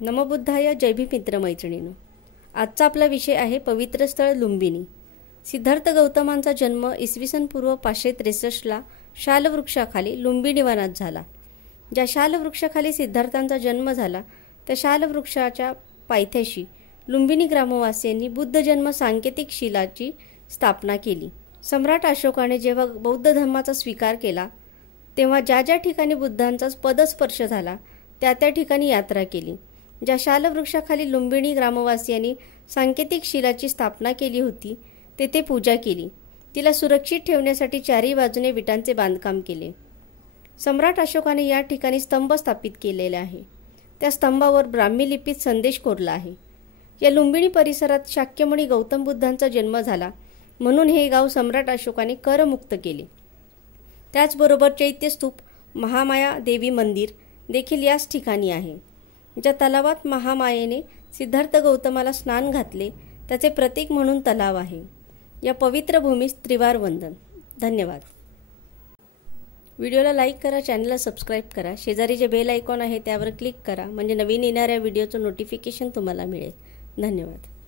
नमोबुद्धाय. जय भीम मित्रमैत्रिणींनो. आजचा आपला विषय आहे पवित्र स्थळ लुंबिनी. सिद्धार्थ गौतमांचा जन्म इसवी पूर्व 563ला शालवृक्षाखाली लुंबिनी वनात झाला. ज्या शालवृक्षाखाली सिद्धार्थांचा जन्म झाला त्या शालवृक्षाच्या पायथ्याशी लुंबिनी ग्रामवासियांनी बुद्ध जन्म सांकेतिक शिलाची स्थापना केली. सम्राट अशोकाने जेव्हा बौद्ध धर्माचा स्वीकार केला तेव्हा ज्या ज्या ठिकाणी बुद्धांचा पदस्पर्श झाला त्या त्या ठिकाणी यात्रा केली. ज्या शालवृक्षाखाली लुंबिनी ग्रामवासियांनी सांकेतिक शिलाची स्थापना केली होती तेथे पूजा केली. तिला सुरक्षित ठेवण्यासाठी चारही बाजूने विटांचे बांधकाम केले. सम्राट अशोकाने या ठिकाणी स्तंभ स्थापित केलेले आहे. त्या स्तंभावर ब्राह्मी लिपीत संदेश कोरला आहे. या लुंबिनी परिसरात शाक्यमुनी गौतम बुद्धांचा जन्म झाला म्हणून हे गाव सम्राट अशोकाने करमुक्त केले. त्याचबरोबर चैत्यस्तूप, महामाया देवी मंदिर देखील याच ठिकाणी आहे. ज्या तलावात महामायेने सिद्धार्थ गौतमाला स्नान घातले त्याचे प्रतीक म्हणून तलाव आहे. या पवित्र भूमीस त्रिवार वंदन. धन्यवाद. व्हिडिओला लाईक करा, चॅनलला सबस्क्राईब करा, शेजारी जे बेल आयकॉन आहे त्यावर क्लिक करा म्हणजे नवीन येणाऱ्या व्हिडिओचं नोटिफिकेशन तुम्हाला मिळेल. धन्यवाद.